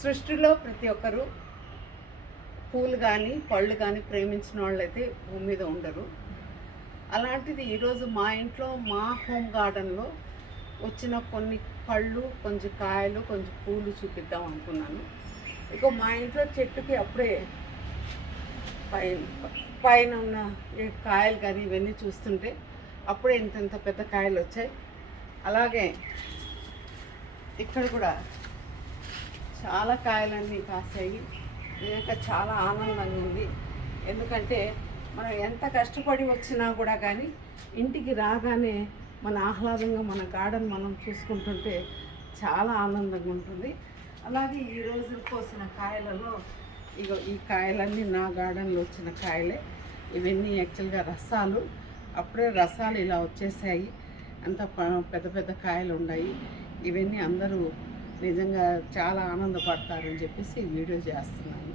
సృష్టిలో ప్రతి ఒక్కరు పూలు కానీ పళ్ళు కానీ ప్రేమించిన వాళ్ళైతే భూమి మీద ఉండరు. అలాంటిది ఈరోజు మా ఇంట్లో మా హోమ్ గార్డెన్లో వచ్చిన కొన్ని పళ్ళు, కొంచెం కాయలు, కొంచెం పూలు చూపిద్దాం అనుకున్నాను. ఇక మా ఇంట్లో చెట్టుకి అప్పుడే పైన ఉన్న కాయలు కానీ ఇవన్నీ చూస్తుంటే అప్పుడే ఇంత పెద్ద కాయలు వచ్చాయి. అలాగే ఇక్కడ కూడా చాలా కాయలన్నీ కాసాయి. నాకు చాలా ఆనందంగా ఉంది. ఎందుకంటే మనం ఎంత కష్టపడి వచ్చినా కూడా కానీ ఇంటికి రాగానే మన ఆహ్లాదంగా మన గార్డెన్ మనం చూసుకుంటుంటే చాలా ఆనందంగా ఉంటుంది. అలాగే ఈరోజు కోసిన కాయలలో ఈ కాయలన్నీ నా గార్డెన్లో వచ్చిన కాయలే. ఇవన్నీ యాక్చువల్గా రసాలు. అప్పుడే రసాలు ఇలా వచ్చేసాయి. అంత పెద్ద పెద్ద కాయలు ఉన్నాయి. ఇవన్నీ అందరూ నిజంగా చాలా ఆనందపడతారని చెప్పేసి ఈ వీడియో చేస్తున్నాను.